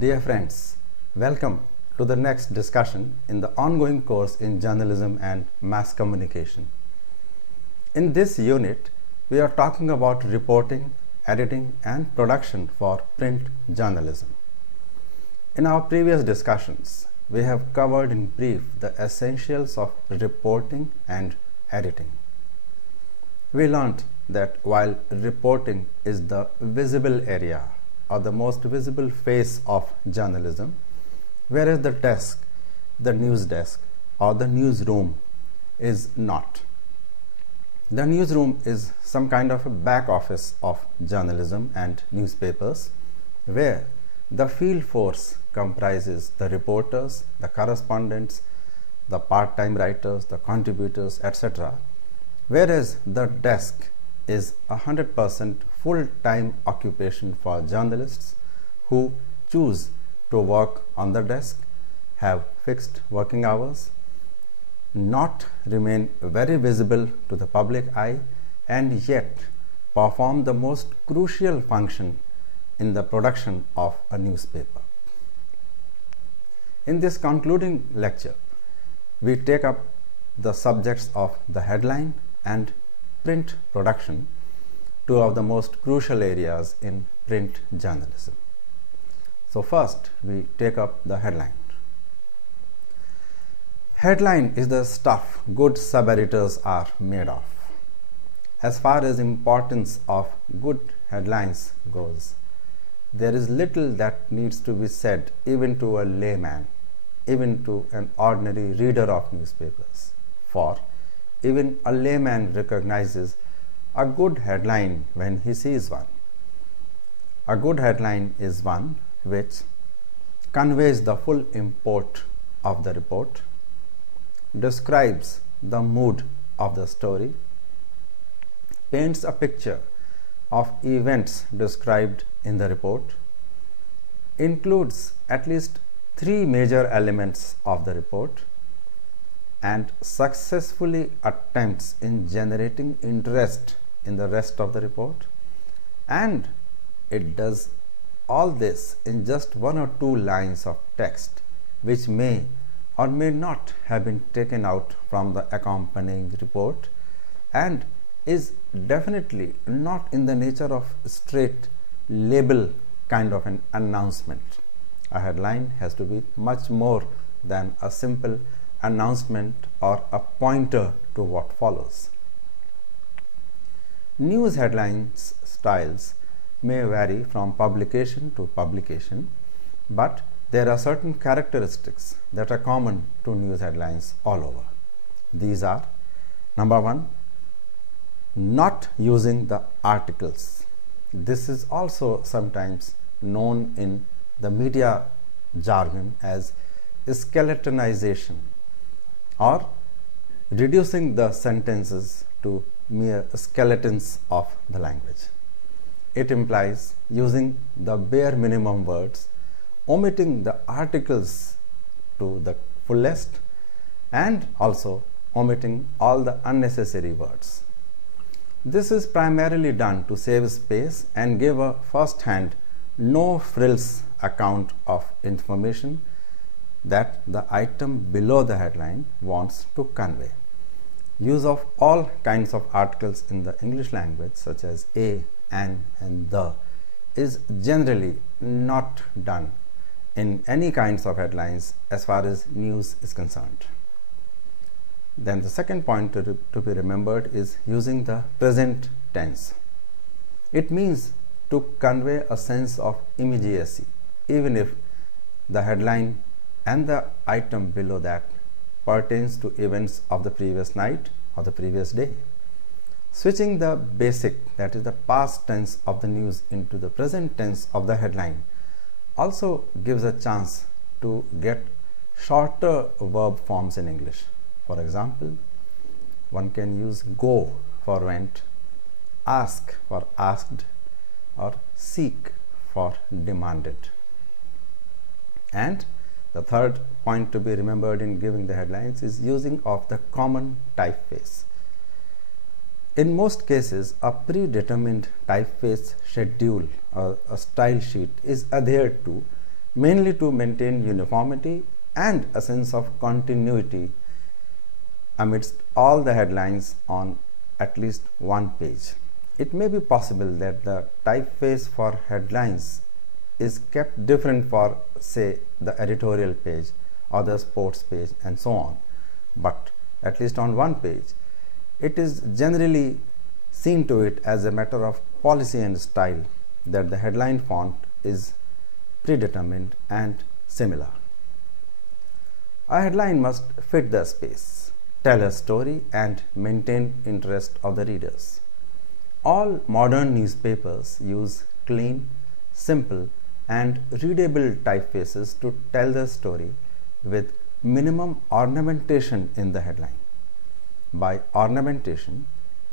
Dear friends, welcome to the next discussion in the ongoing course in journalism and mass communication. In this unit, we are talking about reporting, editing and production for print journalism. In our previous discussions, we have covered in brief the essentials of reporting and editing. We learnt that while reporting is the visible area or the most visible face of journalism, whereas the desk, the news desk or the newsroom is not. The newsroom is some kind of a back office of journalism and newspapers, where the field force comprises the reporters, the correspondents, the part-time writers, the contributors, etc., whereas the desk is 100% full-time occupation for journalists who choose to work on the desk, have fixed working hours, not remain very visible to the public eye, and yet perform the most crucial function in the production of a newspaper. In this concluding lecture, we take up the subjects of the headline and print production, two of the most crucial areas in print journalism. So first, we take up the headline. Headline is the stuff good sub-editors are made of. As far as importance of good headlines goes, there is little that needs to be said even to a layman, even to an ordinary reader of newspapers, for even a layman recognizes a good headline when he sees one. A good headline is one which conveys the full import of the report, describes the mood of the story, paints a picture of events described in the report, includes at least three major elements of the report, and successfully attempts in generating interest in the rest of the report, and it does all this in just one or two lines of text which may or may not have been taken out from the accompanying report, and is definitely not in the nature of straight label kind of an announcement. A headline has to be much more than a simple announcement or a pointer to what follows. News headlines styles may vary from publication to publication, but there are certain characteristics that are common to news headlines all over. These are: number one, not using the articles. This is also sometimes known in the media jargon as skeletonization, or reducing the sentences to mere skeletons of the language. It implies using the bare minimum words, omitting the articles to the fullest, and also omitting all the unnecessary words. This is primarily done to save space and give a first-hand, no-frills account of information that the item below the headline wants to convey. Use of all kinds of articles in the English language, such as a, an and the, is generally not done in any kinds of headlines as far as news is concerned. Then the second point to be remembered is using the present tense. It means to convey a sense of immediacy, even if the headline and the item below that pertains to events of the previous night or the previous day. Switching the basic, that is the past tense of the news, into the present tense of the headline also gives a chance to get shorter verb forms in English. For example, one can use go for went, ask for asked, or seek for demanded. And the third point to be remembered in giving the headlines is using of the common typeface. In most cases, a predetermined typeface schedule or a style sheet is adhered to, mainly to maintain uniformity and a sense of continuity amidst all the headlines on at least one page. It may be possible that the typeface for headlines is kept different for, say, the editorial page or the sports page and so on, but at least on one page, it is generally seen to it as a matter of policy and style that the headline font is predetermined and similar. A headline must fit the space, tell a story, and maintain interest of the readers. All modern newspapers use clean, simple, and readable typefaces to tell the story with minimum ornamentation in the headline. By ornamentation,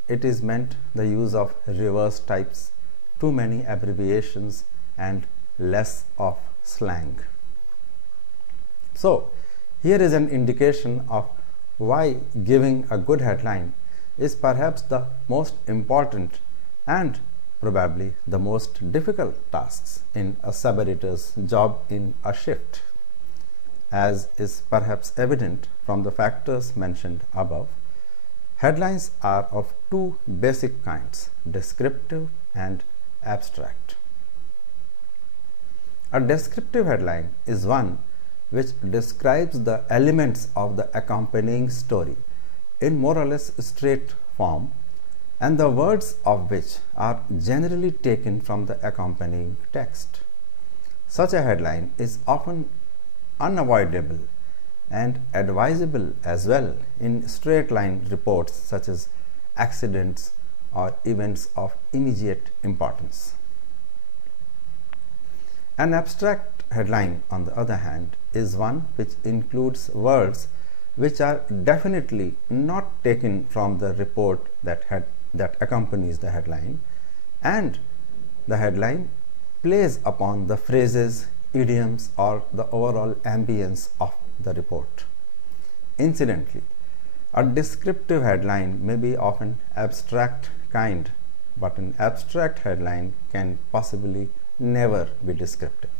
it is meant the use of reverse types, too many abbreviations, and less of slang. So, here is an indication of why giving a good headline is perhaps the most important and probably the most difficult tasks in a sub-editor's job in a shift. As is perhaps evident from the factors mentioned above, headlines are of two basic kinds, descriptive and abstract. A descriptive headline is one which describes the elements of the accompanying story in more or less straight form, and the words of which are generally taken from the accompanying text. Such a headline is often unavoidable and advisable as well in straight line reports such as accidents or events of immediate importance. An abstract headline, on the other hand, is one which includes words which are definitely not taken from the report that accompanies the headline, and the headline plays upon the phrases, idioms, or the overall ambience of the report. Incidentally, a descriptive headline may be of an abstract kind, but an abstract headline can possibly never be descriptive.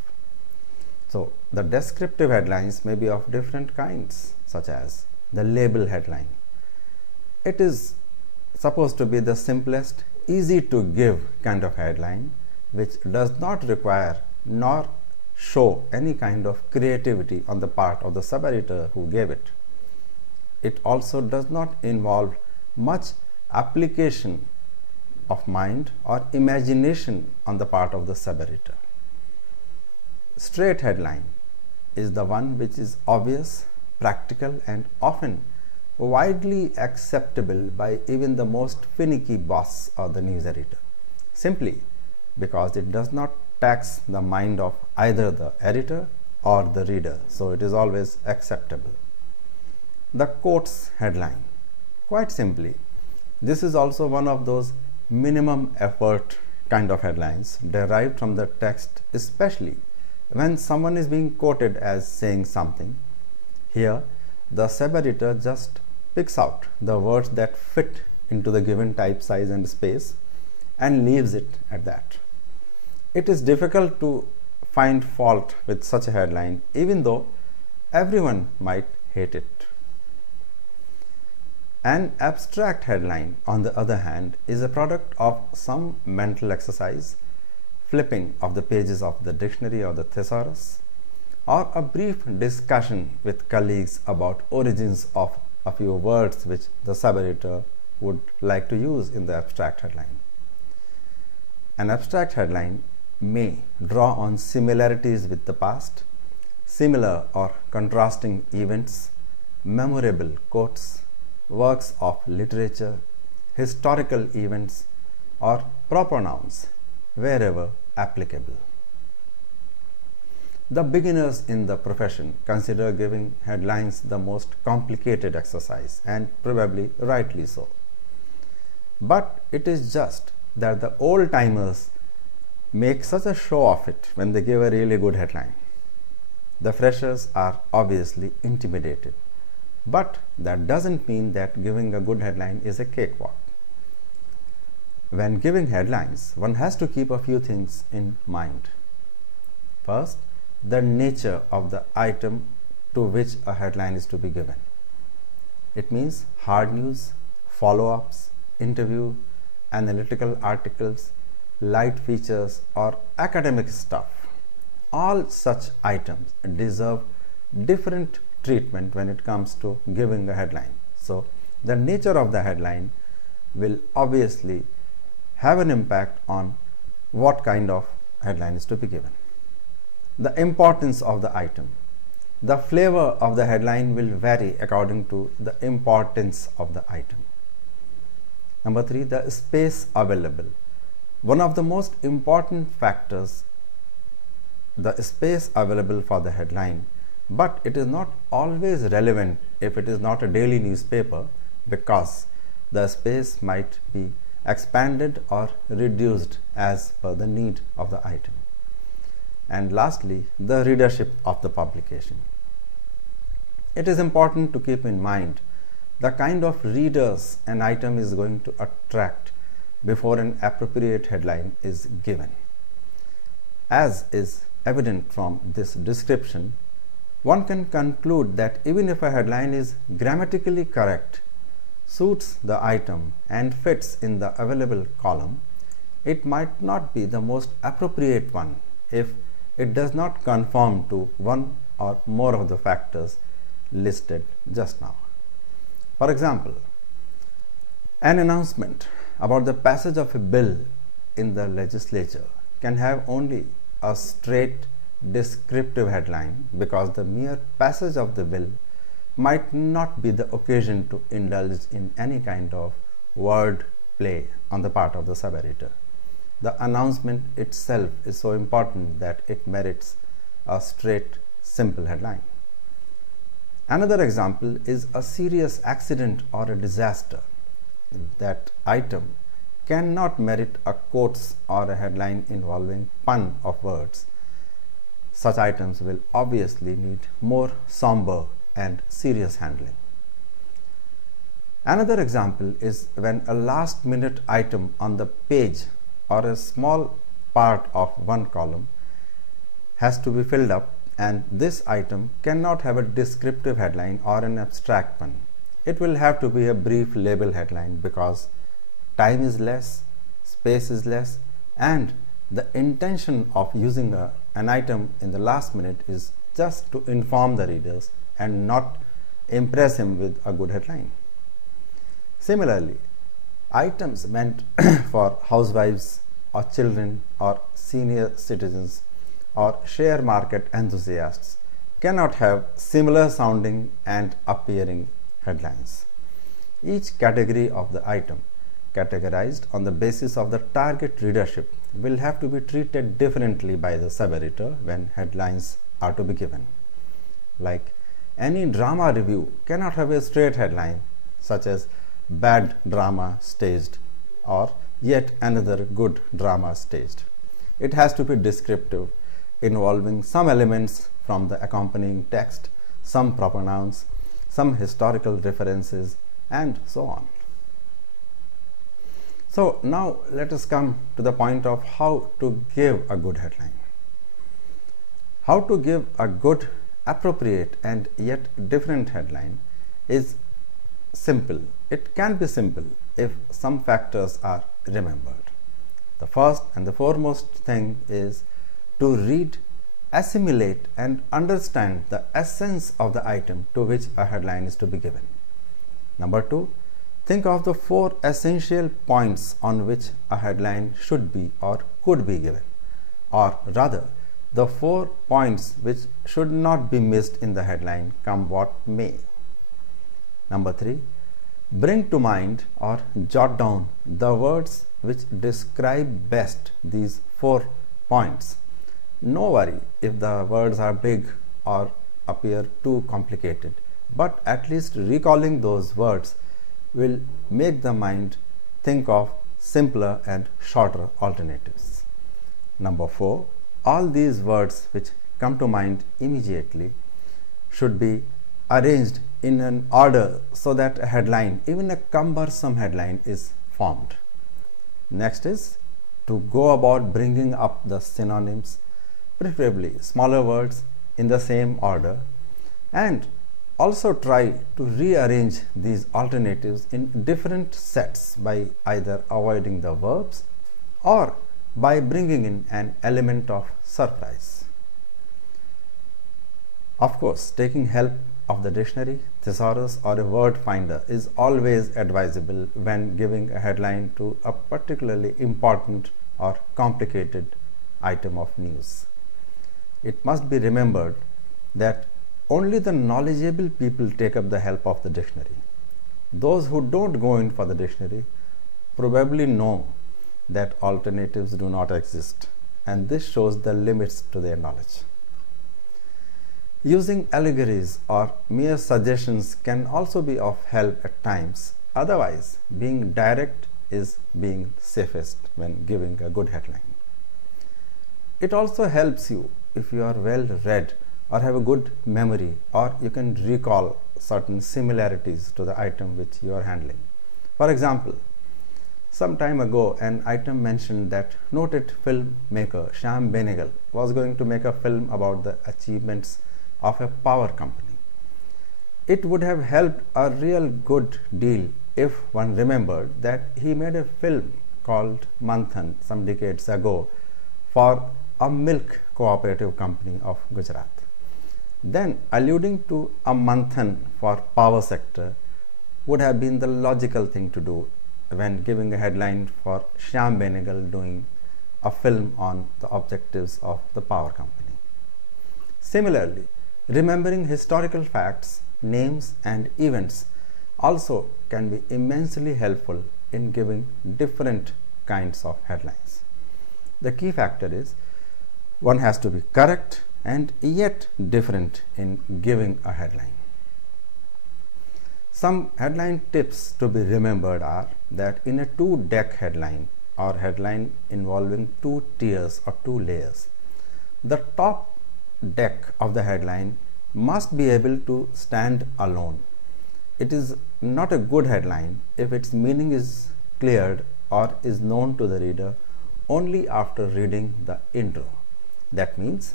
So, the descriptive headlines may be of different kinds, such as the label headline. It is supposed to be the simplest, easy to give kind of headline, which does not require nor show any kind of creativity on the part of the sub-editor who gave it. It also does not involve much application of mind or imagination on the part of the sub-editor. Straight headline is the one which is obvious, practical, and often widely acceptable by even the most finicky boss or the news editor, simply because it does not tax the mind of either the editor or the reader, so it is always acceptable. The quotes headline. Quite simply, this is also one of those minimum effort kind of headlines derived from the text, especially when someone is being quoted as saying something. Here, the sub-editor just picks out the words that fit into the given type size and space and leaves it at that. It is difficult to find fault with such a headline, even though everyone might hate it. An abstract headline, on the other hand, is a product of some mental exercise, flipping of the pages of the dictionary or the thesaurus, or a brief discussion with colleagues about origins of a few words which the sub-editor would like to use in the abstract headline. An abstract headline may draw on similarities with the past, similar or contrasting events, memorable quotes, works of literature, historical events, or proper nouns wherever applicable. The beginners in the profession consider giving headlines the most complicated exercise, and probably rightly so. But it is just that the old-timers make such a show of it when they give a really good headline. The freshers are obviously intimidated, but that doesn't mean that giving a good headline is a cakewalk. When giving headlines, one has to keep a few things in mind. First, the nature of the item to which a headline is to be given. It means hard news, follow-ups, interview, analytical articles, light features, or academic stuff. All such items deserve different treatment when it comes to giving a headline. So, the nature of the headline will obviously have an impact on what kind of headline is to be given. The importance of the item. The flavor of the headline will vary according to the importance of the item. Number 3, the space available. One of the most important factors, the space available for the headline, but it is not always relevant if it is not a daily newspaper, because the space might be expanded or reduced as per the need of the item. And lastly, the readership of the publication. It is important to keep in mind the kind of readers an item is going to attract before an appropriate headline is given. As is evident from this description, one can conclude that even if a headline is grammatically correct, suits the item, and fits in the available column, it might not be the most appropriate one if it does not conform to one or more of the factors listed just now. For example, an announcement about the passage of a bill in the legislature can have only a straight descriptive headline, because the mere passage of the bill might not be the occasion to indulge in any kind of word play on the part of the sub-editor. The announcement itself is so important that it merits a straight, simple headline. Another example is a serious accident or a disaster. That item cannot merit a quotes or a headline involving pun of words. Such items will obviously need more somber and serious handling. Another example is when a last-minute item on the page or a small part of one column has to be filled up, and this item cannot have a descriptive headline or an abstract one. It will have to be a brief label headline, because time is less, space is less, and the intention of using an item in the last minute is just to inform the readers and not impress him with a good headline. Similarly, items meant for housewives or children or senior citizens or share market enthusiasts cannot have similar sounding and appearing headlines. Each category of the item, categorized on the basis of the target readership, will have to be treated differently by the sub-editor when headlines are to be given. Like any drama review cannot have a straight headline such as "bad drama staged" or "yet another good drama staged." It has to be descriptive, involving some elements from the accompanying text, some proper nouns, some historical references, and so on. So now let us come to the point of how to give a good headline. How to give a good, appropriate, and yet different headline is simple. It can be simple if some factors are remembered. The first and the foremost thing is to read, assimilate, and understand the essence of the item to which a headline is to be given. Number 2, think of the 4 essential points on which a headline should be or could be given, or rather, the 4 points which should not be missed in the headline, come what may. Number 3, bring to mind or jot down the words which describe best these 4 points. No worry if the words are big or appear too complicated, but at least recalling those words will make the mind think of simpler and shorter alternatives. Number 4, all these words which come to mind immediately should be arranged in an order so that a headline, even a cumbersome headline, is formed. Next is to go about bringing up the synonyms, preferably smaller words in the same order, and also try to rearrange these alternatives in different sets by either avoiding the verbs or by bringing in an element of surprise. Of course, taking help of the dictionary, thesaurus, or a word finder is always advisable when giving a headline to a particularly important or complicated item of news. It must be remembered that only the knowledgeable people take up the help of the dictionary. Those who don't go in for the dictionary probably know that alternatives do not exist, and this shows the limits to their knowledge. Using allegories or mere suggestions can also be of help at times. Otherwise, being direct is being safest when giving a good headline. It also helps you if you are well read or have a good memory, or you can recall certain similarities to the item which you are handling. For example, some time ago an item mentioned that noted filmmaker Shyam Benegal was going to make a film about the achievements of a power company. It would have helped a real good deal if one remembered that he made a film called Manthan some decades ago for a milk cooperative company of Gujarat. Then alluding to a Manthan for power sector would have been the logical thing to do when giving a headline for Shyam Benegal doing a film on the objectives of the power company. Similarly, remembering historical facts, names and events also can be immensely helpful in giving different kinds of headlines. The key factor is one has to be correct and yet different in giving a headline. Some headline tips to be remembered are that in a two-deck headline or headline involving two tiers or two layers, the top deck of the headline must be able to stand alone. It is not a good headline if its meaning is cleared or is known to the reader only after reading the intro. That means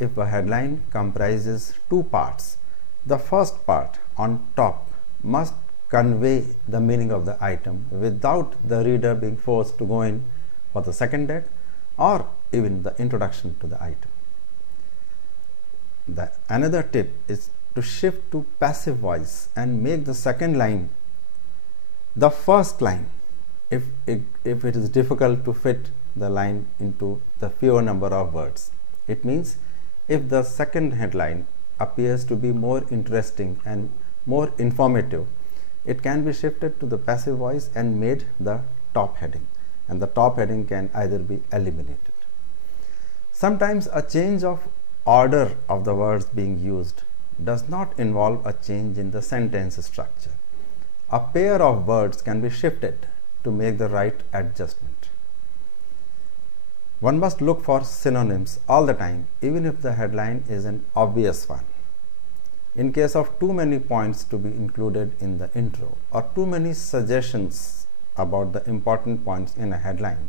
if a headline comprises two parts, the first part on top must convey the meaning of the item without the reader being forced to go in for the second deck or even the introduction to the item. Another tip is to shift to passive voice and make the second line the first line if it is difficult to fit the line into the fewer number of words. It means if the second headline appears to be more interesting and more informative, it can be shifted to the passive voice and made the top heading, and the top heading can either be eliminated. Sometimes a change of order of the words being used does not involve a change in the sentence structure. A pair of words can be shifted to make the right adjustment. One must look for synonyms all the time, even if the headline is an obvious one. In case of too many points to be included in the intro or too many suggestions about the important points in a headline,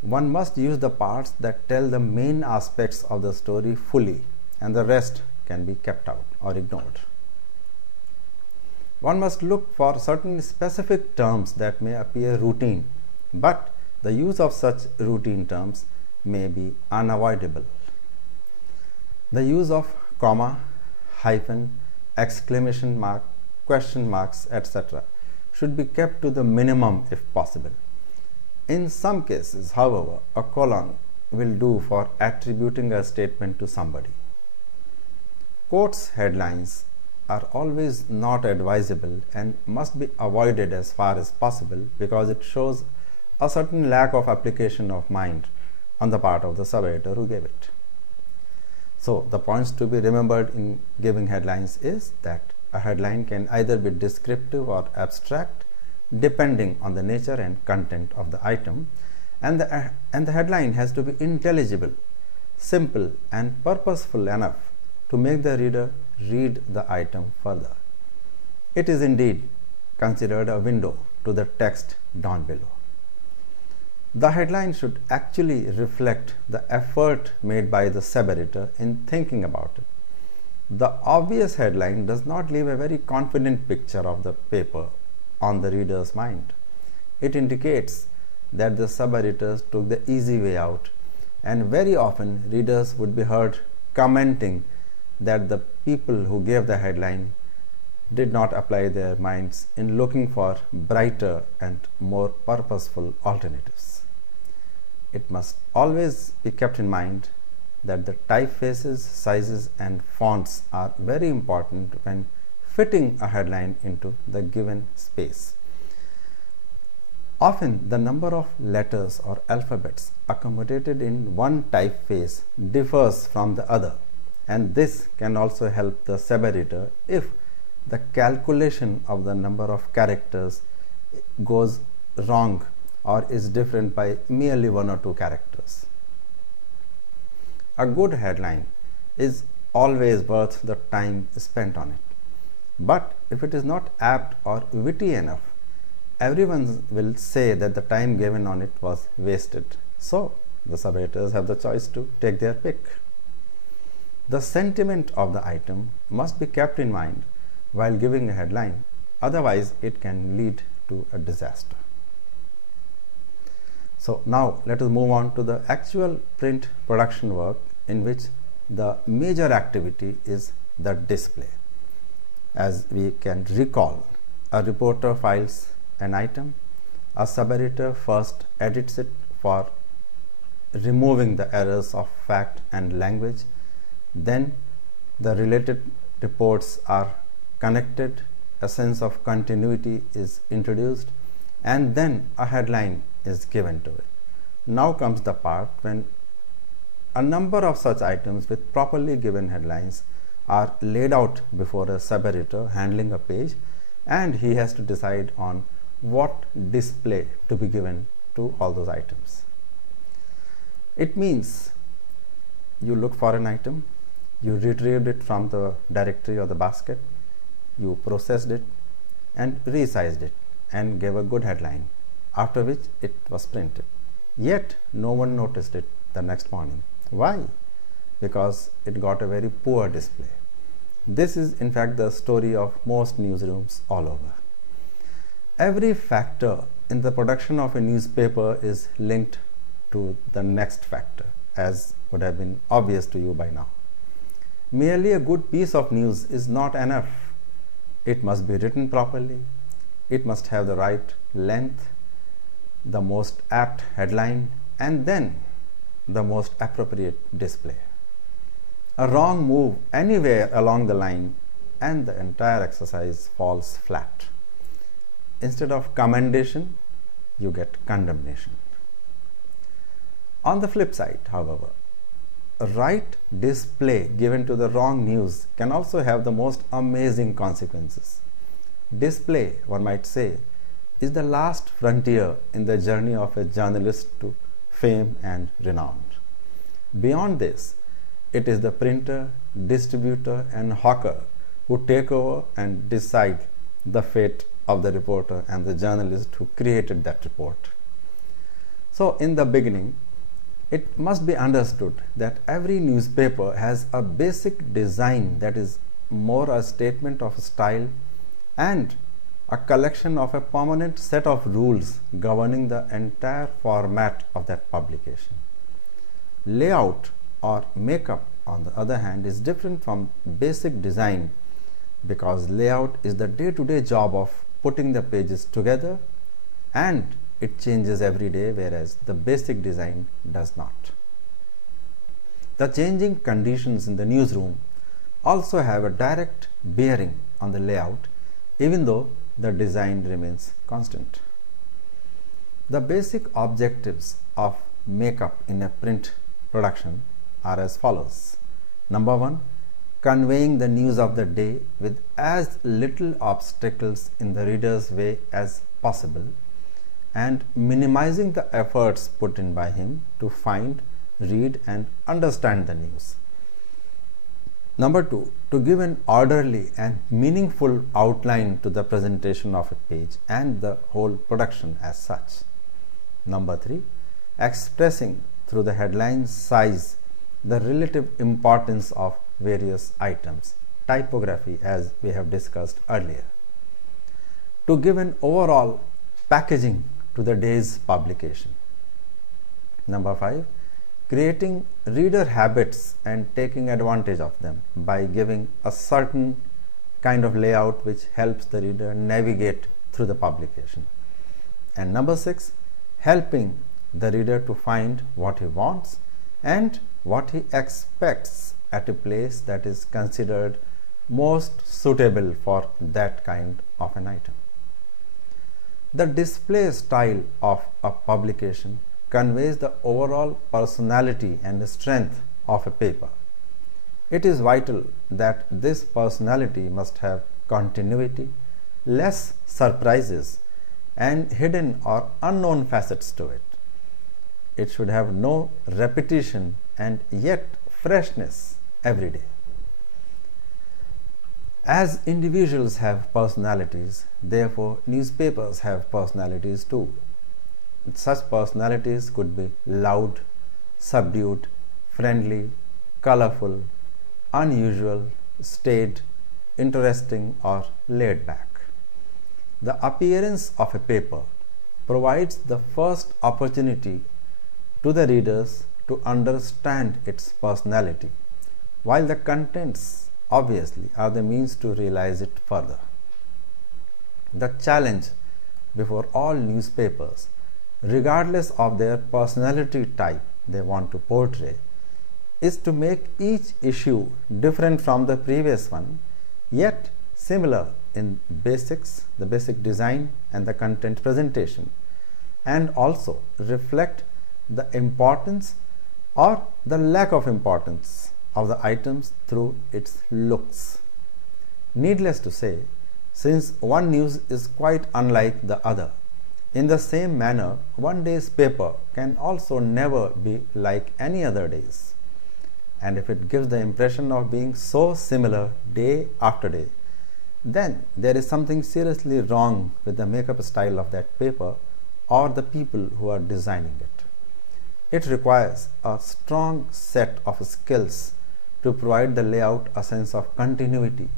one must use the parts that tell the main aspects of the story fully, and the rest can be kept out or ignored. One must look for certain specific terms that may appear routine, but the use of such routine terms may be unavoidable. The use of comma, hyphen, exclamation mark, question marks, etc. should be kept to the minimum if possible. In some cases, however, a colon will do for attributing a statement to somebody. Quotes headlines are always not advisable and must be avoided as far as possible because it shows a certain lack of application of mind on the part of the sub-editor who gave it. So, the points to be remembered in giving headlines is that a headline can either be descriptive or abstract depending on the nature and content of the item, and the headline has to be intelligible, simple and purposeful enough to make the reader read the item further. It is indeed considered a window to the text down below. The headline should actually reflect the effort made by the sub-editor in thinking about it. The obvious headline does not leave a very confident picture of the paper on the reader's mind. It indicates that the sub-editors took the easy way out, and very often readers would be heard commenting that the people who gave the headline did not apply their minds in looking for brighter and more purposeful alternatives. It must always be kept in mind that the typefaces, sizes and fonts are very important when fitting a headline into the given space. Often the number of letters or alphabets accommodated in one typeface differs from the other, and this can also help the sub-editor if the calculation of the number of characters goes wrong or is different by merely 1 or 2 characters. A good headline is always worth the time spent on it. But if it is not apt or witty enough, everyone will say that the time given on it was wasted. So, the sub-editors have the choice to take their pick. The sentiment of the item must be kept in mind while giving a headline, otherwise it can lead to a disaster. So now let us move on to the actual print production work, in which the major activity is the display. As we can recall, a reporter files an item, a sub-editor first edits it for removing the errors of fact and language, then the related reports are connected, a sense of continuity is introduced, and then a headline is given to it. Now comes the part when a number of such items with properly given headlines are laid out before a sub-editor handling a page, and he has to decide on what display to be given to all those items. It means you look for an item, you retrieved it from the directory or the basket, you processed it and resized it and gave a good headline, after which it was printed. Yet no one noticed it the next morning. Why? Because it got a very poor display. This is in fact the story of most newsrooms all over. Every factor in the production of a newspaper is linked to the next factor, as would have been obvious to you by now. Merely a good piece of news is not enough. It must be written properly, it must have the right length, the most apt headline, and then the most appropriate display. A wrong move anywhere along the line and the entire exercise falls flat. Instead of commendation, you get condemnation. On the flip side, however, a right display given to the wrong news can also have the most amazing consequences. Display, one might say, is the last frontier in the journey of a journalist to fame and renown. Beyond this, it is the printer, distributor and hawker who take over and decide the fate of the reporter and the journalist who created that report. So in the beginning, it must be understood that every newspaper has a basic design that is more a statement of style and a collection of a permanent set of rules governing the entire format of that publication. Layout or makeup, on the other hand, is different from basic design, because layout is the day-to-day job of putting the pages together, and it changes every day, whereas the basic design does not. The changing conditions in the newsroom also have a direct bearing on the layout, even though the design remains constant. The basic objectives of makeup in a print production are as follows. Number 1, conveying the news of the day with as little obstacles in the reader's way as possible, and minimizing the efforts put in by him to find, read and understand the news. Number 2, to give an orderly and meaningful outline to the presentation of a page and the whole production as such. Number 3, expressing through the headline size the relative importance of various items, typography as we have discussed earlier. To give an overall packaging to the day's publication. Number 5, creating reader habits and taking advantage of them by giving a certain kind of layout which helps the reader navigate through the publication. And number 6, helping the reader to find what he wants and what he expects at a place that is considered most suitable for that kind of an item. The display style of a publication conveys the overall personality and strength of a paper. It is vital that this personality must have continuity, less surprises, and hidden or unknown facets to it. It should have no repetition and yet freshness every day. As individuals have personalities, therefore newspapers have personalities too. Such personalities could be loud, subdued, friendly, colorful, unusual, staid, interesting, or laid back. The appearance of a paper provides the first opportunity to the readers to understand its personality, while the contents obviously are the means to realize it further. The challenge before all newspapers, regardless of their personality type they want to portray, is to make each issue different from the previous one, yet similar in basics, the basic design and the content presentation, and also reflect the importance or the lack of importance of the items through its looks. Needless to say, since one news is quite unlike the other, in the same manner, one day's paper can also never be like any other day's. And if it gives the impression of being so similar day after day, then there is something seriously wrong with the makeup style of that paper or the people who are designing it. It requires a strong set of skills to provide the layout a sense of continuity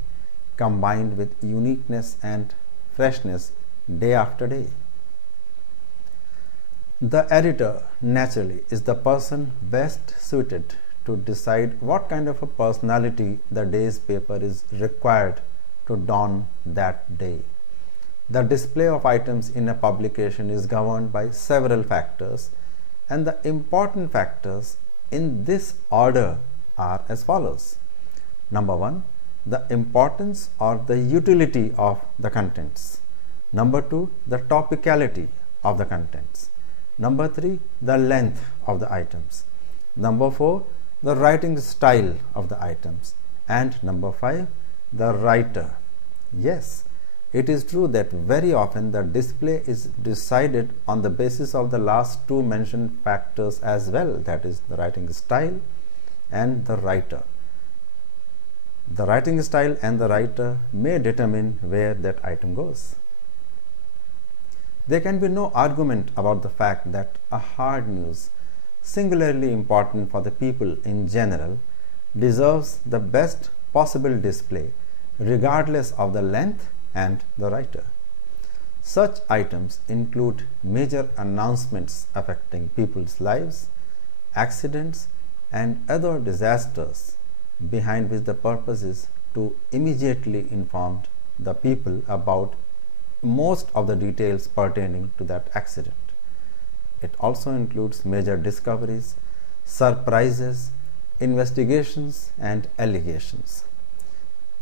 combined with uniqueness and freshness day after day. The editor naturally is the person best suited to decide what kind of a personality the day's paper is required to don that day. The display of items in a publication is governed by several factors, and the important factors in this order are as follows. Number 1, the importance or the utility of the contents. Number 2, the topicality of the contents. Number 3, the length of the items. Number 4, the writing style of the items. And number 5, the writer. Yes, it is true that very often the display is decided on the basis of the last two mentioned factors as well, that is the writing style and the writer. The writing style and the writer may determine where that item goes. There can be no argument about the fact that a hard news, singularly important for the people in general, deserves the best possible display regardless of the length and the writer. Such items include major announcements affecting people's lives, accidents, and other disasters, behind which the purpose is to immediately inform the people about most of the details pertaining to that accident. It also includes major discoveries, surprises, investigations, and allegations.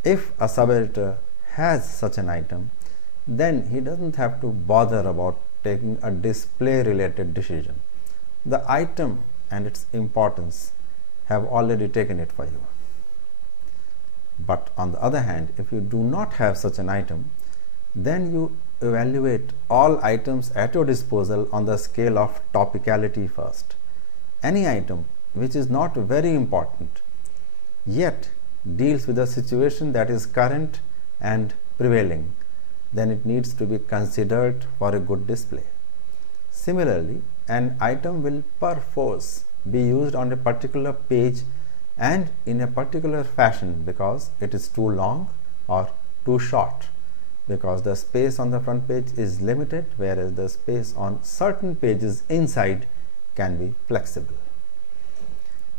If a sub-editor has such an item, then he doesn't have to bother about taking a display related decision. The item and its importance have already taken it for you. But on the other hand, if you do not have such an item, then you evaluate all items at your disposal on the scale of topicality first. Any item which is not very important yet deals with a situation that is current and prevailing, then it needs to be considered for a good display. Similarly, an item will perforce be used on a particular page and in a particular fashion because it is too long or too short, because the space on the front page is limited, whereas the space on certain pages inside can be flexible.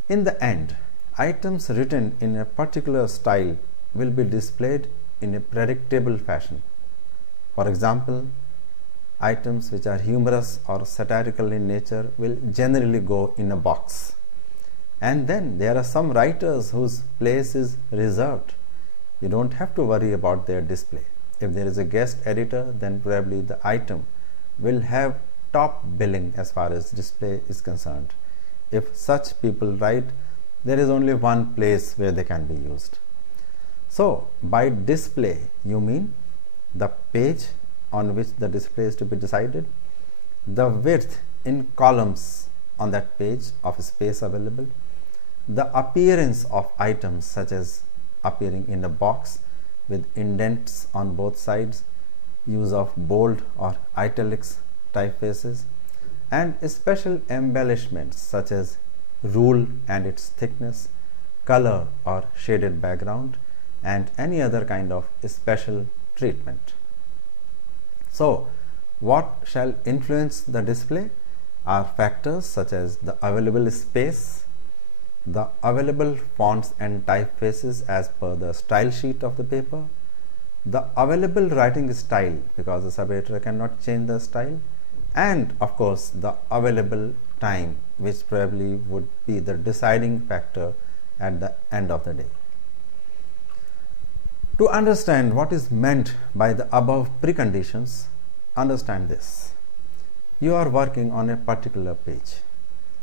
In the end, items written in a particular style will be displayed in a predictable fashion. For example, items which are humorous or satirical in nature will generally go in a box. And then there are some writers whose place is reserved. You don't have to worry about their display. If there is a guest editor, then probably the item will have top billing as far as display is concerned. If such people write, there is only one place where they can be used. So, by display, you mean the page on which the display is to be decided, the width in columns on that page of space available, the appearance of items such as appearing in a box with indents on both sides, use of bold or italics typefaces, and special embellishments such as rule and its thickness, color or shaded background, and any other kind of special treatment. So, what shall influence the display are factors such as the available space, the available fonts and typefaces as per the style sheet of the paper, the available writing style because the sub-editor cannot change the style, and of course the available time, which probably would be the deciding factor at the end of the day. To understand what is meant by the above preconditions, understand this. You are working on a particular page.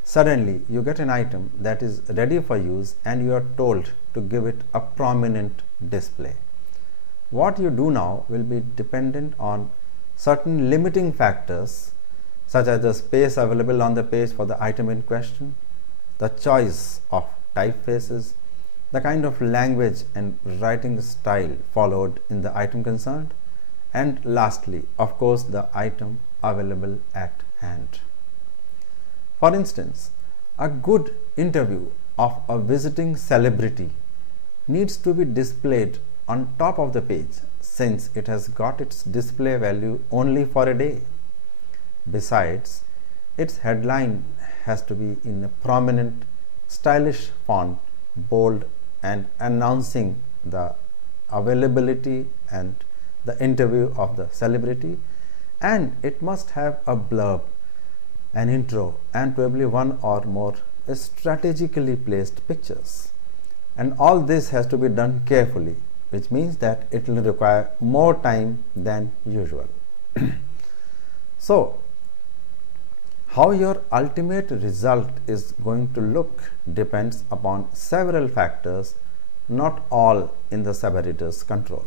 Suddenly, you get an item that is ready for use and you are told to give it a prominent display. What you do now will be dependent on certain limiting factors such as the space available on the page for the item in question, the choice of typefaces, the kind of language and writing style followed in the item concerned, and lastly, of course, the item available at hand. For instance, a good interview of a visiting celebrity needs to be displayed on top of the page since it has got its display value only for a day. Besides, its headline has to be in a prominent, stylish font, bold, and announcing the availability and the interview of the celebrity, and it must have a blurb, an intro, and probably one or more strategically placed pictures. And all this has to be done carefully, which means that it will require more time than usual. So, how your ultimate result is going to look depends upon several factors, not all in the sub-editor's control.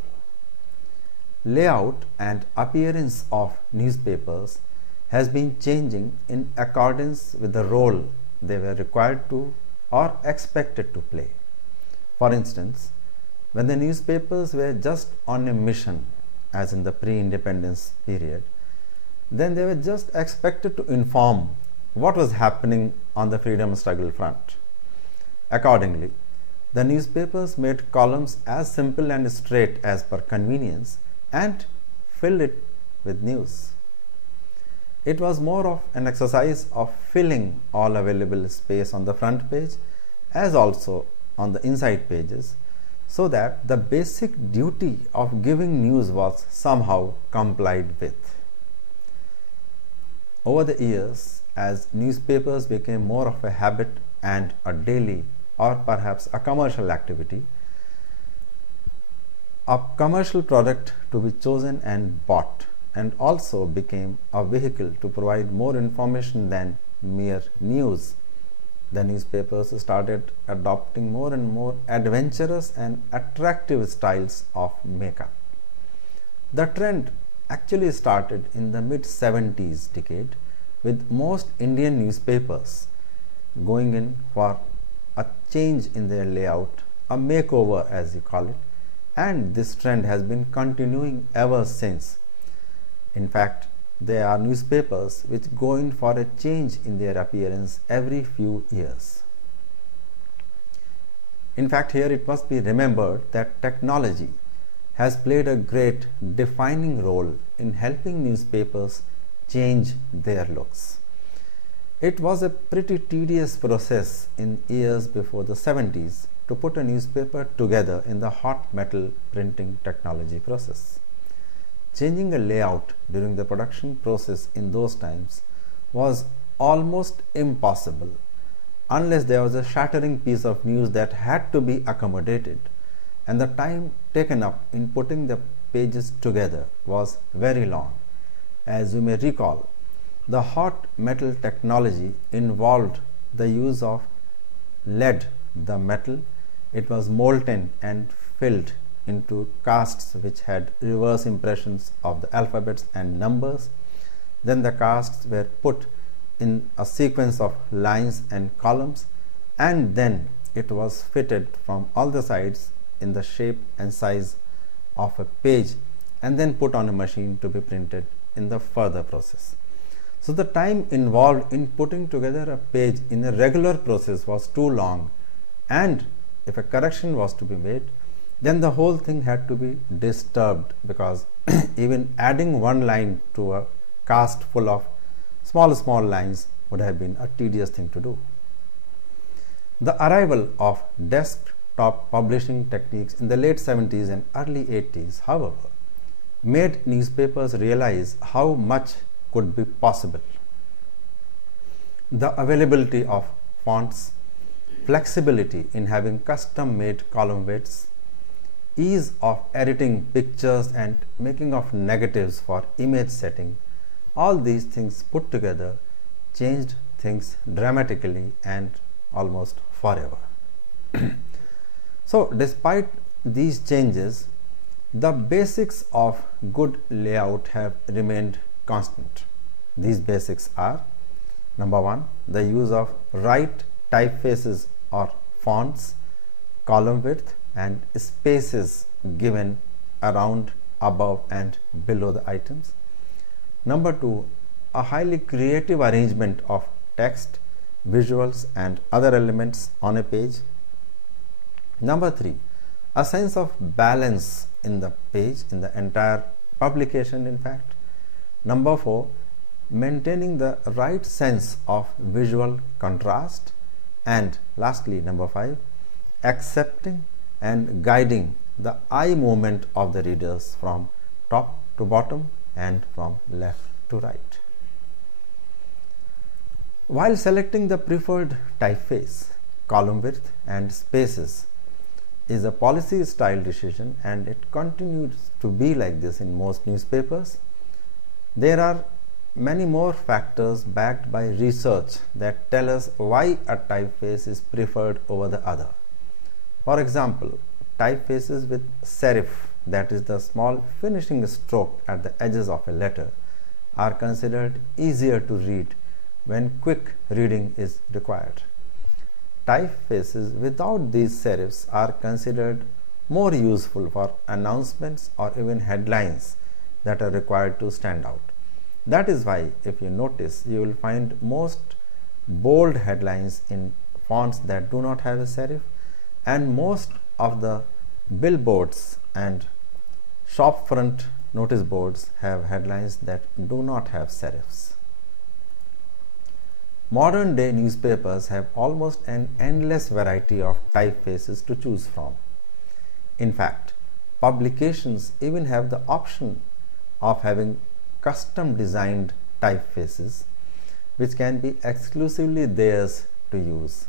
Layout and appearance of newspapers has been changing in accordance with the role they were required to or expected to play. For instance, when the newspapers were just on a mission, as in the pre-independence period, then they were just expected to inform what was happening on the freedom struggle front. Accordingly, the newspapers made columns as simple and straight as per convenience and filled it with news. It was more of an exercise of filling all available space on the front page as also on the inside pages, so that the basic duty of giving news was somehow complied with. Over the years, as newspapers became more of a habit and a daily or perhaps a commercial activity, a commercial product to be chosen and bought, and also became a vehicle to provide more information than mere news, the newspapers started adopting more and more adventurous and attractive styles of makeup. The trend actually started in the mid-70s decade, with most Indian newspapers going in for a change in their layout, a makeover as you call it, and this trend has been continuing ever since. In fact, They are newspapers which go in for a change in their appearance every few years. In fact, here it must be remembered that technology has played a great defining role in helping newspapers change their looks. It was a pretty tedious process in years before the 70s to put a newspaper together in the hot metal printing technology process. Changing a layout during the production process in those times was almost impossible unless there was a shattering piece of news that had to be accommodated, and the time taken up in putting the pages together was very long. As you may recall, the hot metal technology involved the use of lead. The metal, it was molten and filled into casts which had reverse impressions of the alphabets and numbers. Then the casts were put in a sequence of lines and columns, and then it was fitted from all the sides in the shape and size of a page and then put on a machine to be printed in the further process. So the time involved in putting together a page in a regular process was too long, and if a correction was to be made, then the whole thing had to be disturbed, because even adding one line to a cast full of small lines would have been a tedious thing to do. The arrival of desktop publishing techniques in the late 70s and early 80s, however, made newspapers realize how much could be possible. The availability of fonts, flexibility in having custom-made column widths, ease of editing pictures and making of negatives for image setting, all these things put together changed things dramatically and almost forever. So, despite these changes, the basics of good layout have remained constant. These basics are: number one, the use of right typefaces or fonts, column width and spaces given around, above and below the items. Number two, a highly creative arrangement of text, visuals and other elements on a page. Number three, a sense of balance in the page, in the entire publication in fact. Number four, maintaining the right sense of visual contrast. And lastly, number five, accepting and guiding the eye movement of the readers from top to bottom and from left to right. While selecting the preferred typeface, column width and spaces is a policy style decision, and it continues to be like this in most newspapers. There are many more factors backed by research that tell us why a typeface is preferred over the other. For example, typefaces with serif, that is the small finishing stroke at the edges of a letter, are considered easier to read when quick reading is required. Typefaces without these serifs are considered more useful for announcements or even headlines that are required to stand out. That is why, if you notice, you will find most bold headlines in fonts that do not have a serif, and most of the billboards and shop front notice boards have headlines that do not have serifs. Modern day newspapers have almost an endless variety of typefaces to choose from. In fact, publications even have the option of having custom designed typefaces which can be exclusively theirs to use.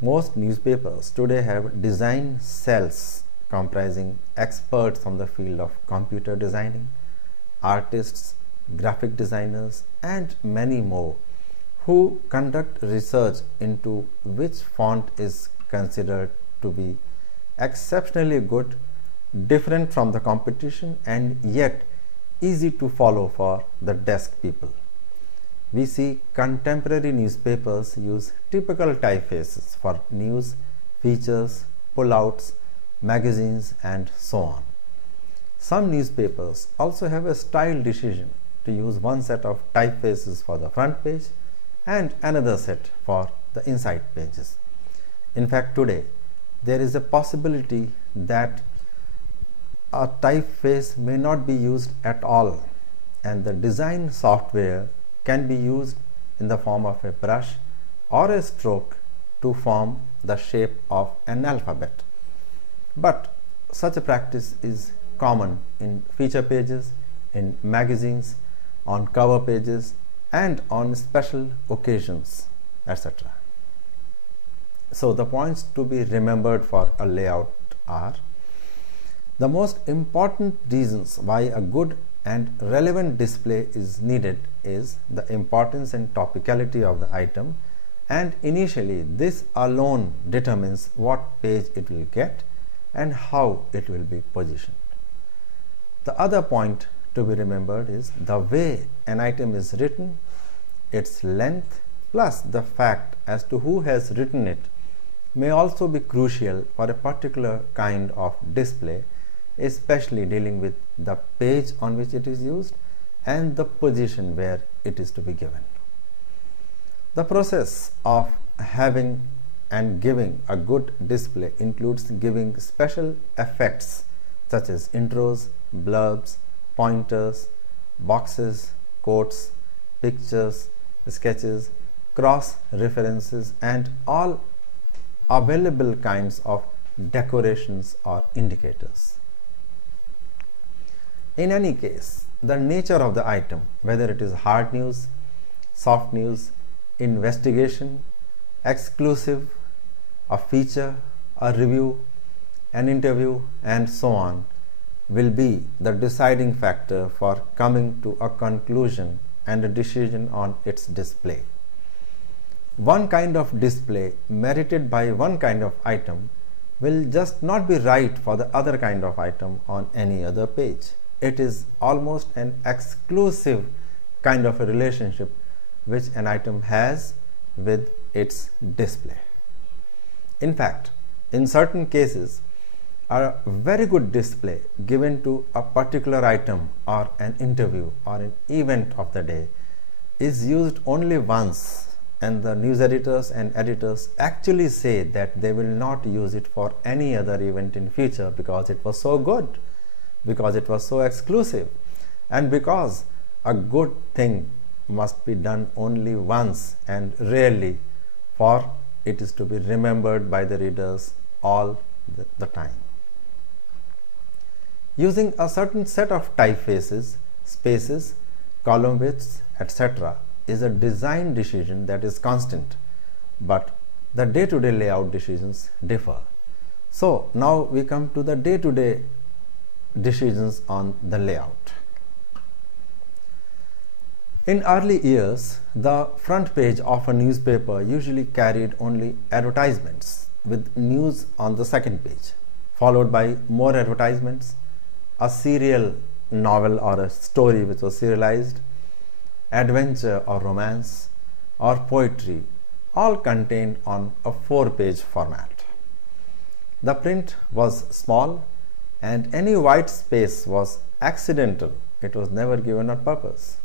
Most newspapers today have design cells comprising experts from the field of computer designing, artists, graphic designers and many more, who conduct research into which font is considered to be exceptionally good, different from the competition and yet easy to follow for the desk people. We see contemporary newspapers use typical typefaces for news, features, pullouts, magazines and so on. Some newspapers also have a style decision to use one set of typefaces for the front page and another set for the inside pages. In fact, today there is a possibility that a typeface may not be used at all, and the design software can be used in the form of a brush or a stroke to form the shape of an alphabet. But such a practice is common in feature pages, in magazines, on cover pages, and on special occasions, etc. So the points to be remembered for a layout are: the most important reasons why a good and relevant display is needed is the importance and topicality of the item, and initially this alone determines what page it will get and how it will be positioned. The other point to be remembered is the way an item is written, its length, plus the fact as to who has written it may also be crucial for a particular kind of display, especially dealing with the page on which it is used and the position where it is to be given. The process of having and giving a good display includes giving special effects such as intros, blurbs, pointers, boxes, quotes, pictures, sketches, cross references, and all available kinds of decorations or indicators. In any case, the nature of the item, whether it is hard news, soft news, investigation, exclusive, a feature, a review, an interview, and so on, will be the deciding factor for coming to a conclusion and a decision on its display. One kind of display merited by one kind of item will just not be right for the other kind of item on any other page. It is almost an exclusive kind of a relationship which an item has with its display. In fact, in certain cases, a very good display given to a particular item or an interview or an event of the day is used only once, and the news editors and editors actually say that they will not use it for any other event in future because it was so good, because it was so exclusive, and because a good thing must be done only once and rarely for it is to be remembered by the readers all the time. Using a certain set of typefaces, spaces, column widths, etc. is a design decision that is constant, but the day-to-day layout decisions differ. So now we come to the day-to-day decisions on the layout. In early years, the front page of a newspaper usually carried only advertisements with news on the second page, followed by more advertisements, a serial novel or a story which was serialized, adventure or romance, or poetry, all contained on a 4-page format. The print was small and any white space was accidental. It was never given on purpose.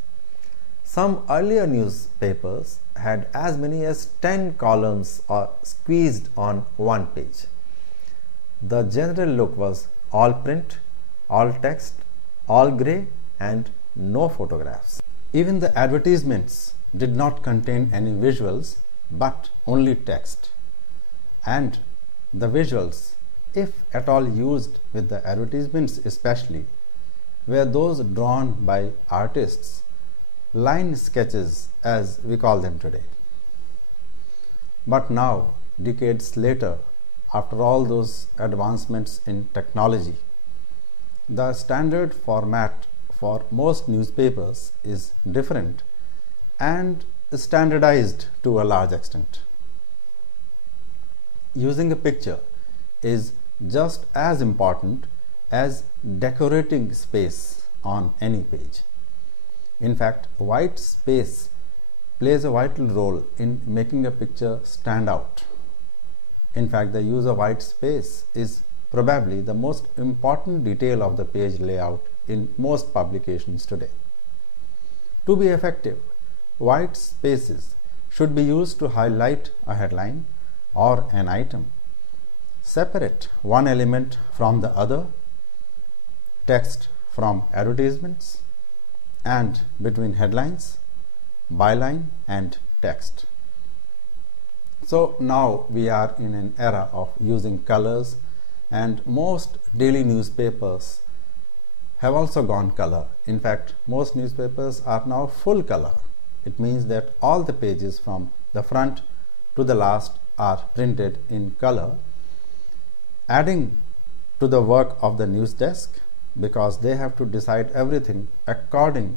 Some earlier newspapers had as many as 10 columns or squeezed on one page. The general look was all print, all text, all grey, and no photographs. Even the advertisements did not contain any visuals but only text, and the visuals, if at all used with the advertisements especially, were those drawn by artists, line sketches as we call them today. But now, decades later, after all those advancements in technology, the standard format for most newspapers is different and standardized to a large extent. Using a picture is just as important as decorating space on any page. In fact, white space plays a vital role in making a picture stand out. In fact, the use of white space is probably the most important detail of the page layout in most publications today. To be effective, white spaces should be used to highlight a headline or an item, separate one element from the other, text from advertisements, and between headlines, byline, and text. So now we are in an era of using colors, and most daily newspapers have also gone color. In fact, most newspapers are now full color. It means that all the pages from the front to the last are printed in color, adding to the work of the news desk, because they have to decide everything according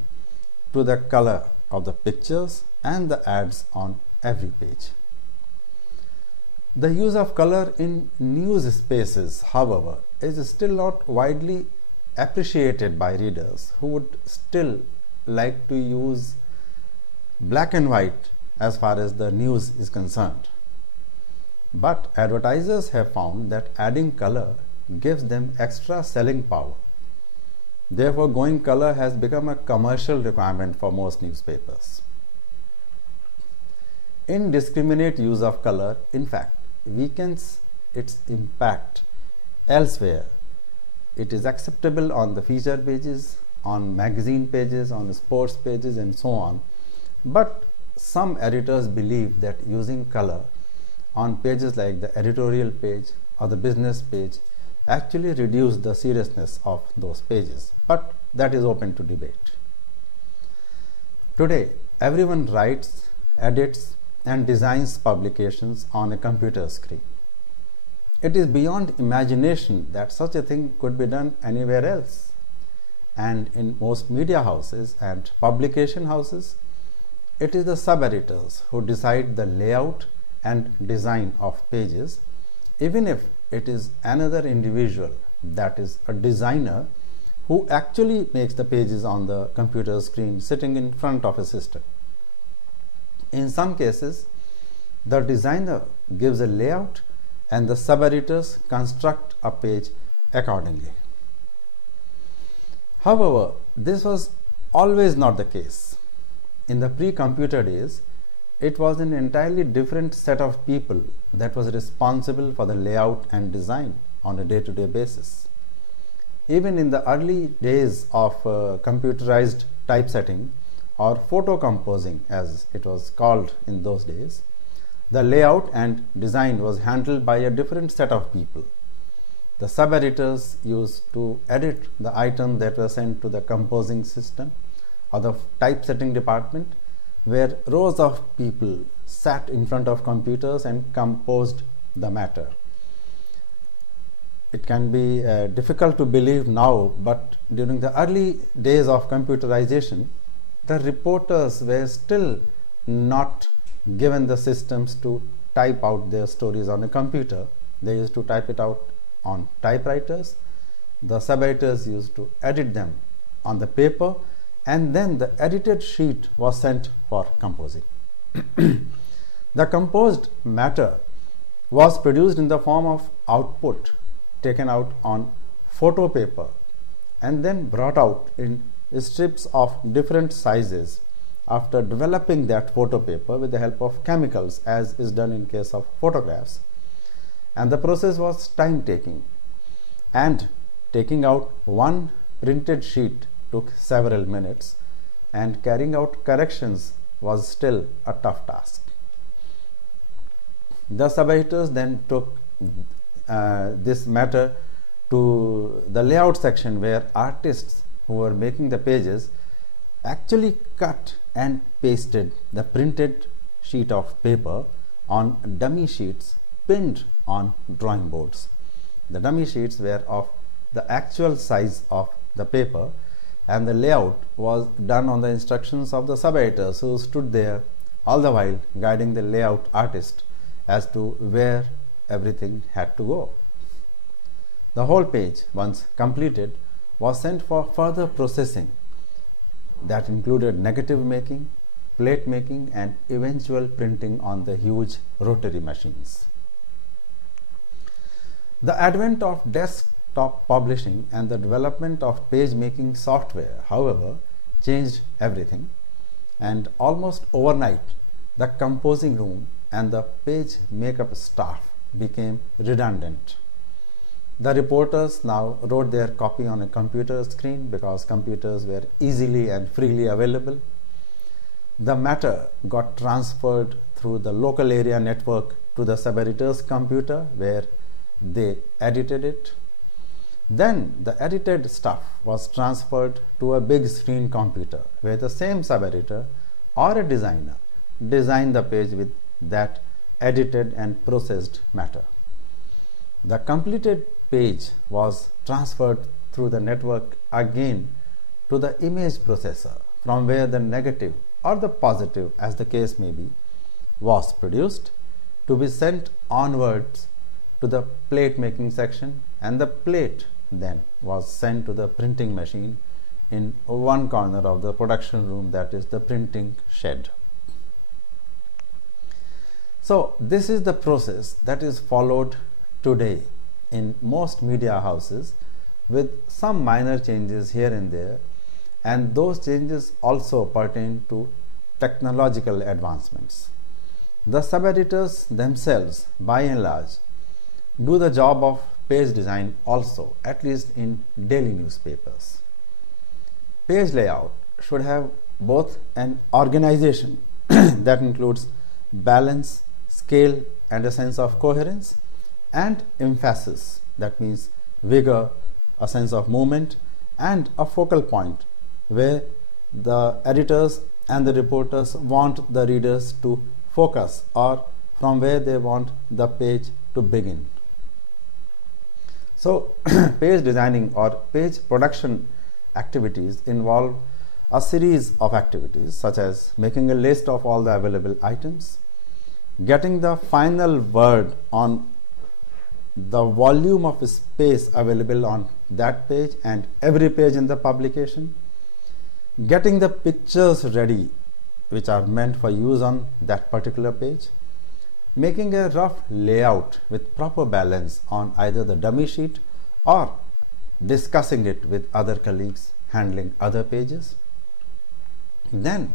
to the color of the pictures and the ads on every page. The use of color in news spaces, however, is still not widely appreciated by readers who would still like to use black and white as far as the news is concerned. But advertisers have found that adding color gives them extra selling power. Therefore, going color has become a commercial requirement for most newspapers. Indiscriminate use of color, in fact, weakens its impact elsewhere. It is acceptable on the feature pages, on magazine pages, on sports pages, and so on. But some editors believe that using color on pages like the editorial page or the business page actually reduce the seriousness of those pages, but that is open to debate. Today, everyone writes, edits, and designs publications on a computer screen. It is beyond imagination that such a thing could be done anywhere else. And in most media houses and publication houses, it is the sub-editors who decide the layout and design of pages, even if it is another individual, that is a designer, who actually makes the pages on the computer screen sitting in front of a system. In some cases, the designer gives a layout and the sub-editors construct a page accordingly. However, this was always not the case. In the pre-computer days, it was an entirely different set of people that was responsible for the layout and design on a day-to-day basis. Even in the early days of computerized typesetting or photo composing, as it was called in those days, the layout and design was handled by a different set of people. The sub-editors used to edit the items that were sent to the composing system or the typesetting department, where rows of people sat in front of computers and composed the matter. It can be difficult to believe now, but during the early days of computerization, the reporters were still not given the systems to type out their stories on a computer. They used to type it out on typewriters. The sub-editors used to edit them on the paper, and then the edited sheet was sent for composing. The composed matter was produced in the form of output taken out on photo paper and then brought out in strips of different sizes after developing that photo paper with the help of chemicals, as is done in case of photographs. And the process was time taking, and taking out one printed sheet took several minutes, and carrying out corrections was still a tough task. The sub-editors then took this matter to the layout section, where artists who were making the pages actually cut and pasted the printed sheet of paper on dummy sheets pinned on drawing boards. The dummy sheets were of the actual size of the paper, and the layout was done on the instructions of the sub-editors, who stood there all the while guiding the layout artist as to where everything had to go. The whole page, once completed, was sent for further processing that included negative making, plate making, and eventual printing on the huge rotary machines. The advent of desktop publishing and the development of page making software, however, changed everything. and almost overnight the composing room and the page makeup staff became redundant. The reporters now wrote their copy on a computer screen because computers were easily and freely available. The matter got transferred through the local area network to the sub-editor's computer where they edited it. Then the edited stuff was transferred to a big screen computer where the same sub-editor or a designer designed the page with that edited and processed matter. The completed page was transferred through the network again to the image processor, from where the negative or the positive, as the case may be, was produced to be sent onwards to the plate making section, and the plate then was sent to the printing machine in one corner of the production room, that is the printing shed. So this is the process that is followed today in most media houses, with some minor changes here and there, and those changes also pertain to technological advancements. The sub-editors themselves, by and large, do the job of page design also, at least in daily newspapers. Page layout should have both an organization that includes balance, scale, and a sense of coherence, and emphasis, that means vigor, a sense of movement, and a focal point where the editors and the reporters want the readers to focus, or from where they want the page to begin. So page designing or page production activities involve a series of activities such as making a list of all the available items, getting the final word on the volume of space available on that page and every page in the publication, getting the pictures ready which are meant for use on that particular page, making a rough layout with proper balance on either the dummy sheet or discussing it with other colleagues handling other pages, then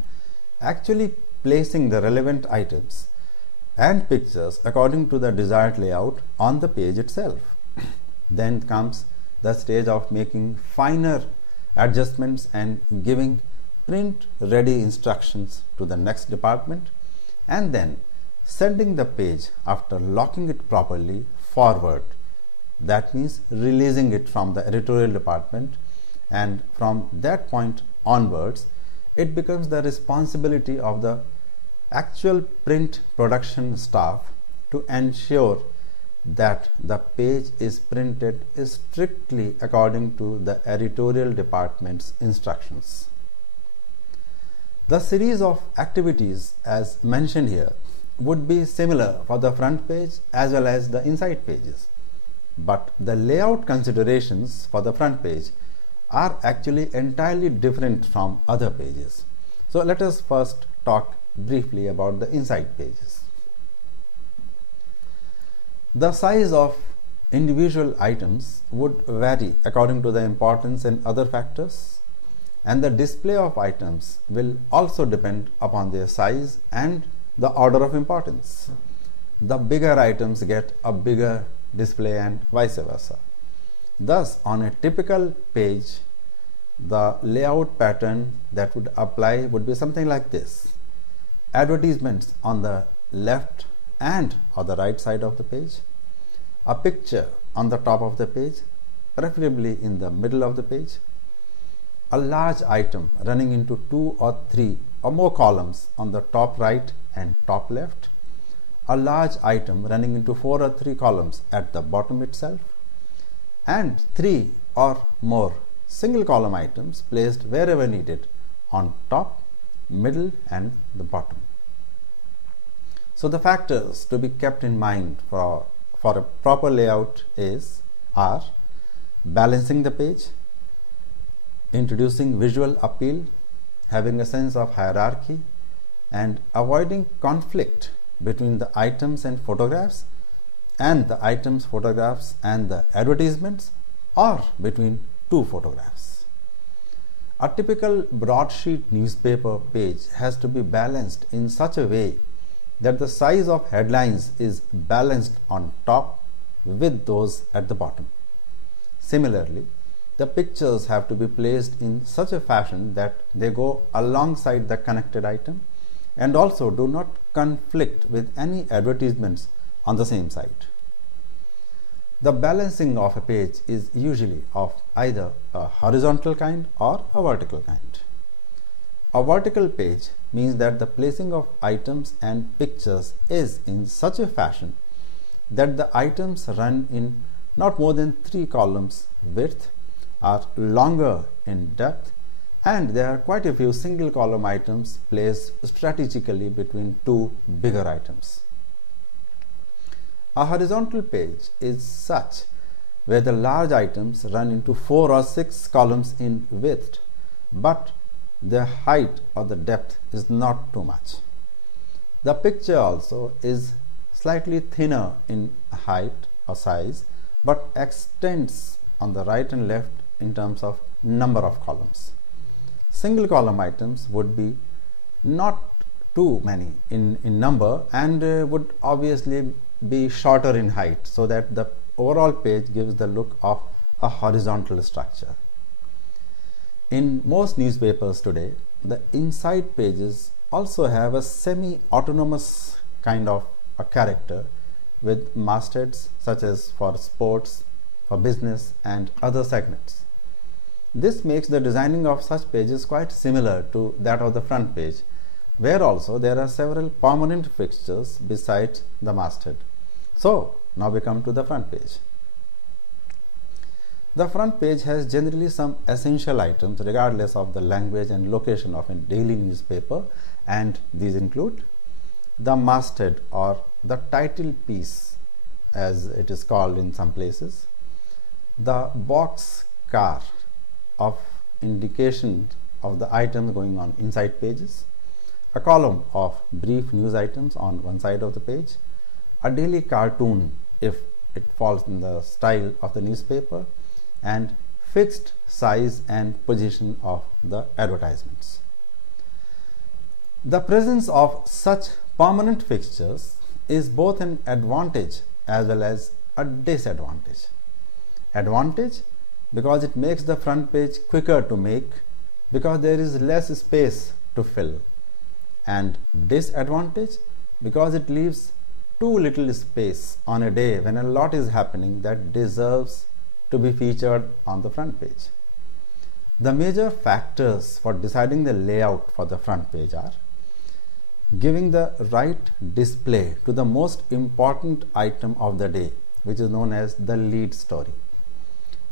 actually placing the relevant items and pictures according to the desired layout on the page itself. Then comes the stage of making finer adjustments and giving print ready instructions to the next department, and then sending the page after locking it properly forward. That means releasing it from the editorial department, and from that point onwards it becomes the responsibility of the actual print production staff to ensure that the page is printed strictly according to the editorial department's instructions. The series of activities as mentioned here would be similar for the front page as well as the inside pages, but the layout considerations for the front page are actually entirely different from other pages. So let us first talk briefly about the inside pages. The size of individual items would vary according to the importance and other factors, and the display of items will also depend upon their size and the order of importance. The bigger items get a bigger display and vice versa. Thus, on a typical page, the layout pattern that would apply would be something like this: advertisements on the left and or the right side of the page, a picture on the top of the page, preferably in the middle of the page, a large item running into 2 or 3 or more columns on the top right and top left, a large item running into 4 or 3 columns at the bottom itself, and 3 or more single column items placed wherever needed on top, middle, and the bottom. So the factors to be kept in mind for a proper layout are balancing the page, introducing visual appeal, having a sense of hierarchy, and avoiding conflict between the items and photographs, and the items, photographs, and the advertisements, or between two photographs. A typical broadsheet newspaper page has to be balanced in such a way that the size of headlines is balanced on top with those at the bottom. Similarly, the pictures have to be placed in such a fashion that they go alongside the connected item and also do not conflict with any advertisements on the same site. The balancing of a page is usually of either a horizontal kind or a vertical kind. A vertical page means that the placing of items and pictures is in such a fashion that the items run in not more than 3 columns width, are longer in depth, and there are quite a few single column items placed strategically between 2 bigger items. A horizontal page is such where the large items run into 4 or 6 columns in width, but the height or the depth is not too much. The picture also is slightly thinner in height or size, but extends on the right and left in terms of number of columns. Single column items would be not too many in number and would obviously be shorter in height, so that the overall page gives the look of a horizontal structure. In most newspapers today, the inside pages also have a semi-autonomous kind of a character with mastheads such as for sports, for business and other segments. This makes the designing of such pages quite similar to that of the front page, where also there are several permanent fixtures besides the masthead. So, now we come to the front page. The front page has generally some essential items regardless of the language and location of a daily newspaper, and these include the masthead or the title piece as it is called in some places, the box car of indication of the items going on inside pages, a column of brief news items on one side of the page, a daily cartoon if it falls in the style of the newspaper, and fixed size and position of the advertisements. The presence of such permanent fixtures is both an advantage as well as a disadvantage. Advantage because it makes the front page quicker to make because there is less space to fill, and disadvantage because it leaves too little space on a day when a lot is happening that deserves to be featured on the front page. The major factors for deciding the layout for the front page are giving the right display to the most important item of the day, which is known as the lead story,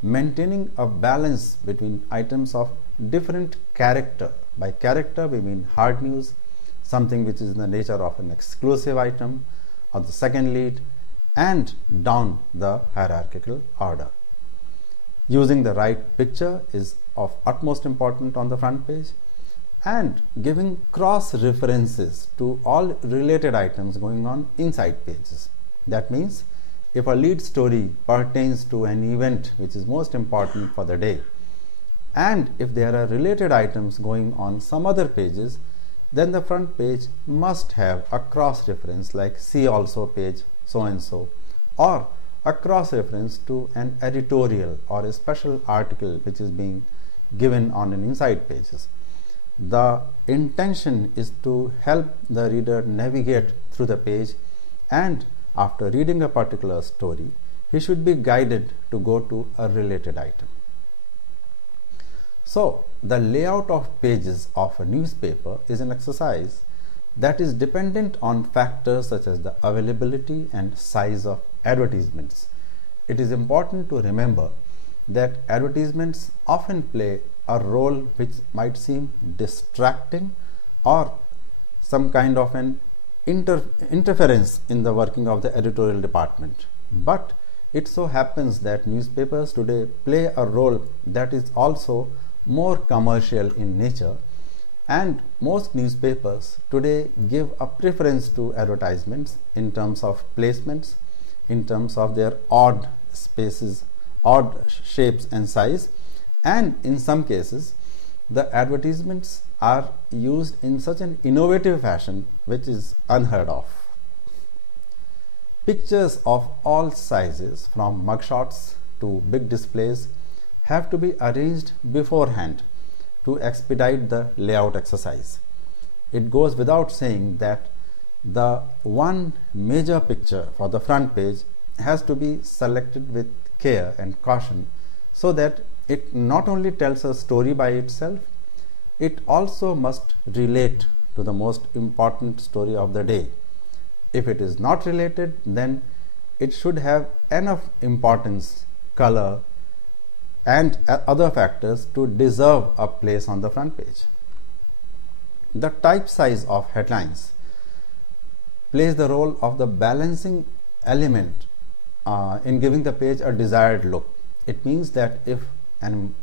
maintaining a balance between items of different character. By character we mean hard news, something which is in the nature of an exclusive item or the second lead, and down the hierarchical order. Using the right picture is of utmost importance on the front page, and giving cross references to all related items going on inside pages. That means if a lead story pertains to an event which is most important for the day, and if there are related items going on some other pages, then the front page must have a cross reference like see also page so and so, or a cross reference to an editorial or a special article which is being given on an inside pages. The intention is to help the reader navigate through the page, and after reading a particular story, he should be guided to go to a related item. So, the layout of pages of a newspaper is an exercise that is dependent on factors such as the availability and size of advertisements. It is important to remember that advertisements often play a role which might seem distracting or some kind of an interference in the working of the editorial department. But it so happens that newspapers today play a role that is also more commercial in nature, and most newspapers today give a preference to advertisements in terms of placements, in terms of their odd spaces, odd shapes and size, and in some cases the advertisements are used in such an innovative fashion which is unheard of. Pictures of all sizes, from mugshots to big displays, have to be arranged beforehand to expedite the layout exercise. It goes without saying that the one major picture for the front page has to be selected with care and caution so that it not only tells a story by itself, it also must relate to the most important story of the day. If it is not related, then it should have enough importance, color, and other factors to deserve a place on the front page. The type size of headlines plays the role of the balancing element in giving the page a desired look. It means that if an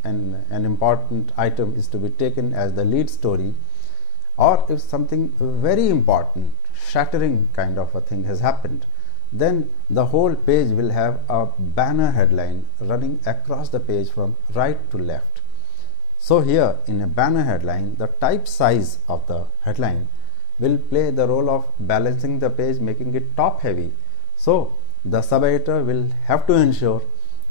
important item is to be taken as the lead story, or if something very important, shattering kind of a thing has happened, then the whole page will have a banner headline running across the page from right to left. So here in a banner headline, the type size of the headline will play the role of balancing the page, making it top heavy. So the sub-editor will have to ensure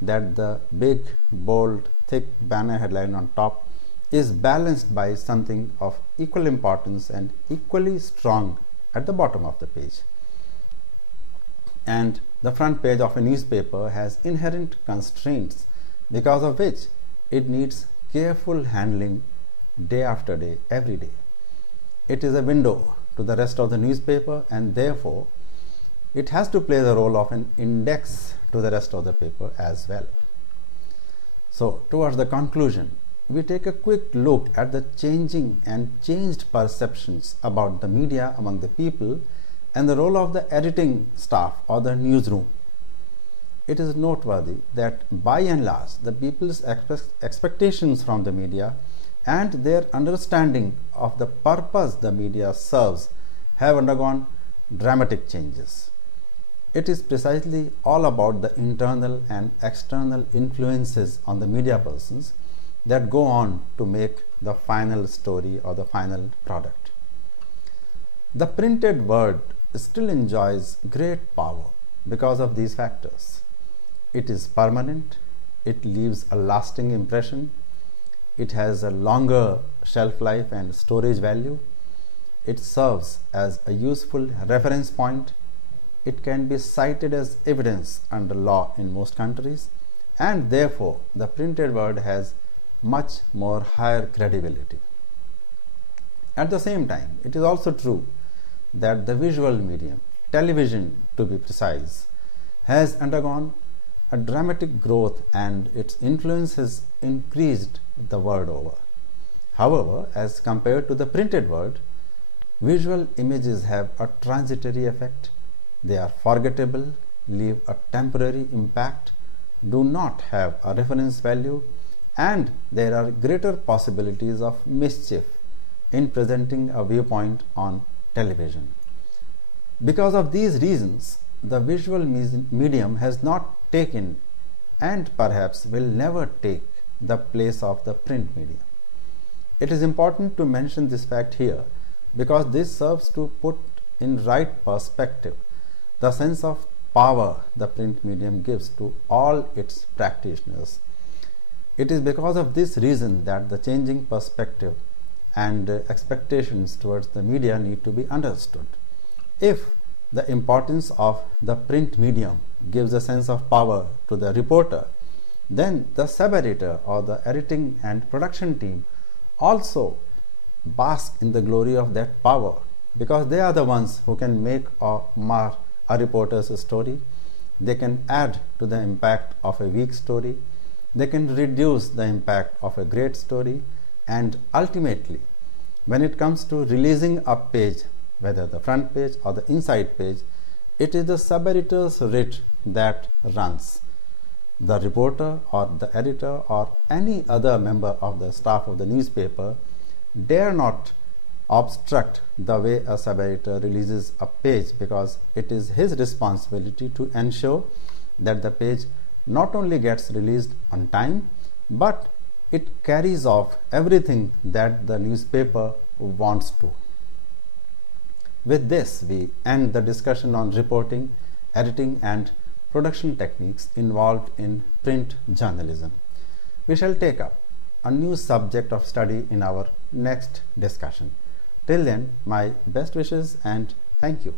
that the big, bold, thick banner headline on top is balanced by something of equal importance and equally strong at the bottom of the page. And the front page of a newspaper has inherent constraints, because of which it needs careful handling day after day, every day. It is a window to the rest of the newspaper, and therefore it has to play the role of an index to the rest of the paper as well. So towards the conclusion, we take a quick look at the changing and changed perceptions about the media among the people and the role of the editing staff or the newsroom. It is noteworthy that by and large the people's expectations from the media and their understanding of the purpose the media serves have undergone dramatic changes. It is precisely all about the internal and external influences on the media persons that go on to make the final story or the final product. The printed word still enjoys great power because of these factors. It is permanent, it leaves a lasting impression, it has a longer shelf life and storage value, it serves as a useful reference point, it can be cited as evidence under law in most countries, and therefore the printed word has much more higher credibility. At the same time, it is also true that the visual medium, television to be precise, has undergone a dramatic growth and its influence has increased the world over. However, as compared to the printed word, visual images have a transitory effect. They are forgettable, leave a temporary impact, do not have a reference value, and there are greater possibilities of mischief in presenting a viewpoint on television. Because of these reasons, the visual medium has not taken and perhaps will never take the place of the print medium. It is important to mention this fact here because this serves to put in right perspective the sense of power the print medium gives to all its practitioners. It is because of this reason that the changing perspective and expectations towards the media need to be understood. If the importance of the print medium gives a sense of power to the reporter, then the sub-editor or the editing and production team also bask in the glory of that power, because they are the ones who can make or mar a reporter's story. They can add to the impact of a weak story, they can reduce the impact of a great story, and ultimately, when it comes to releasing a page, whether the front page or the inside page, it is the sub-editor's writ that runs. The reporter or the editor or any other member of the staff of the newspaper dare not obstruct the way a sub-editor releases a page, because it is his responsibility to ensure that the page not only gets released on time, but It carries off everything that the newspaper wants to. With this, we end the discussion on reporting, editing, and production techniques involved in print journalism. We shall take up a new subject of study in our next discussion. Till then, my best wishes and thank you.